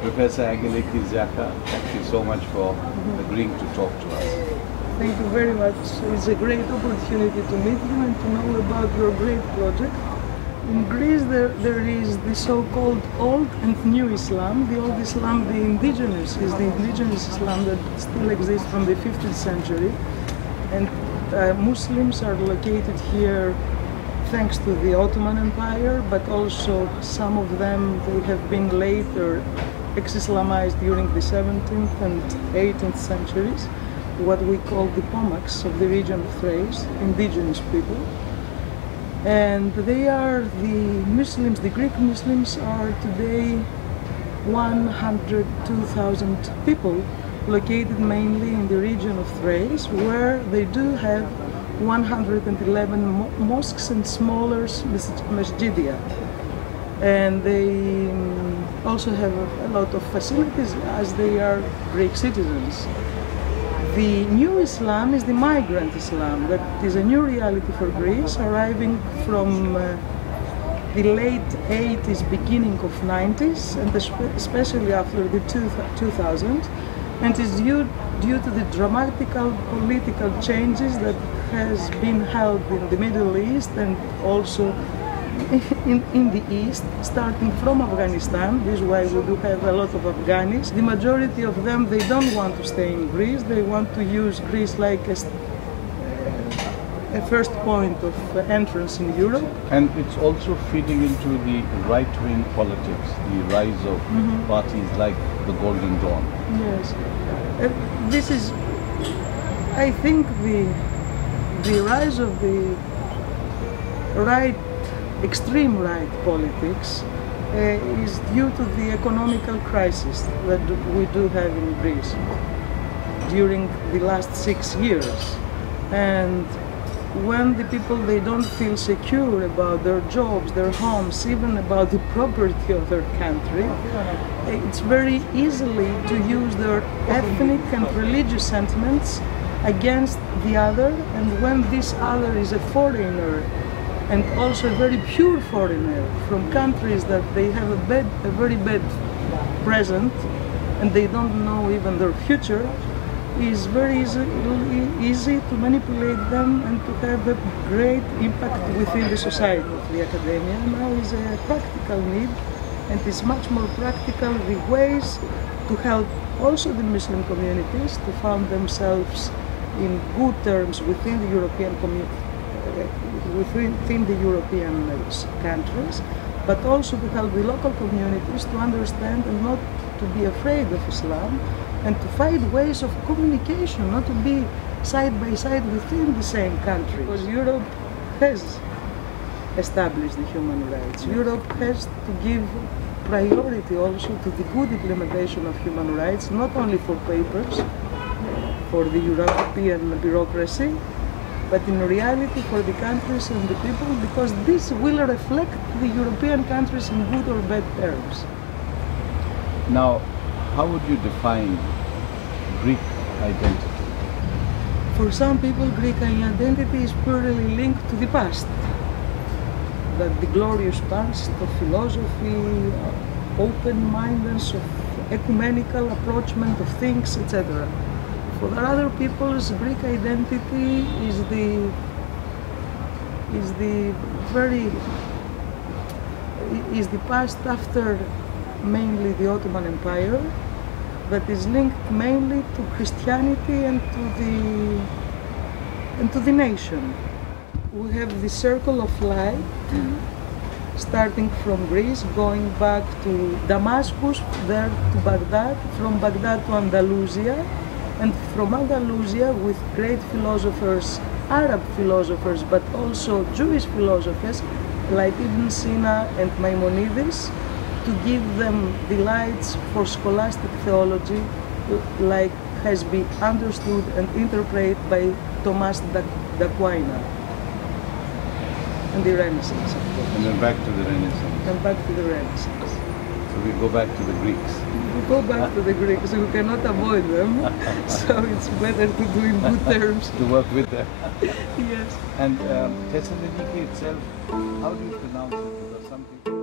Professor Angeliki Ziaka, thank you so much for agreeing to talk to us. Thank you very much. It's a great opportunity to meet you and to know about your great project. In Greece there is the so-called Old and New Islam. The Old Islam, the indigenous Islam that still exists from the 15th century. And Muslims are located here thanks to the Ottoman Empire, but also some of them, they have been later ex-Islamized during the 17th and 18th centuries, what we call the Pomaks of the region of Thrace, indigenous people. And they are the Muslims, the Greek Muslims are today 102,000 people located mainly in the region of Thrace, where they do have 111 mosques and smaller masjidia. And they also have a lot of facilities as they are Greek citizens. The new Islam is the migrant Islam. That is a new reality for Greece, arriving from the late 80s, beginning of 90s, and especially after the 2000s, and is due to the dramatic political changes that has been held in the Middle East and also in the East, starting from Afghanistan. This is why we do have a lot of Afghanis. The majority of them, they don't want to stay in Greece. They want to use Greece like a first point of entrance in Europe. And it's also feeding into the right-wing politics, the rise of parties like the Golden Dawn. Yes. This is, I think, the rise of the extreme right politics is due to the economical crisis that we do have in Greece during the last 6 years. And when the people, they don't feel secure about their jobs, their homes, even about the property of their country, it's very easily to use their ethnic and religious sentiments against the other. And when this other is a foreigner, and also a very pure foreigner from countries that they have a very bad present, and they don't know even their future, is very easy to manipulate them and to have a great impact within the society of the academia. Now is a practical need, and it's much more practical the ways to help also the Muslim communities to found themselves in good terms within the European community, within the European countries, but also to help the local communities to understand and not to be afraid of Islam, and to find ways of communication, not to be side by side within the same country. Because Europe has established the human rights. Europe has to give priority also to the good implementation of human rights, not only for papers, for the European bureaucracy, but in reality for the countries and the people, because this will reflect the European countries in good or bad terms. Now, how would you define Greek identity? For some people, Greek identity is purely linked to the past. That the glorious past of philosophy, open-mindedness, of ecumenical approachment of things, etc. For other people's Greek identity is the past after mainly the Ottoman Empire, that is linked mainly to Christianity and to the nation. We have the circle of light, starting from Greece, going back to Damascus, there to Baghdad, from Baghdad to Andalusia, and from Andalusia with great philosophers, Arab philosophers, but also Jewish philosophers like Ibn Sina and Maimonides, to give them the lights for scholastic theology, like has been understood and interpreted by Thomas d'Aquin. and the Renaissance, of course. And then back to the Renaissance. And back to the Renaissance. So we go back to the Greeks. We go back to the Greeks, we cannot avoid them, so it's better to do in good terms. To work with them. Yes. And Thessaloniki itself, how do you pronounce it? Because some people...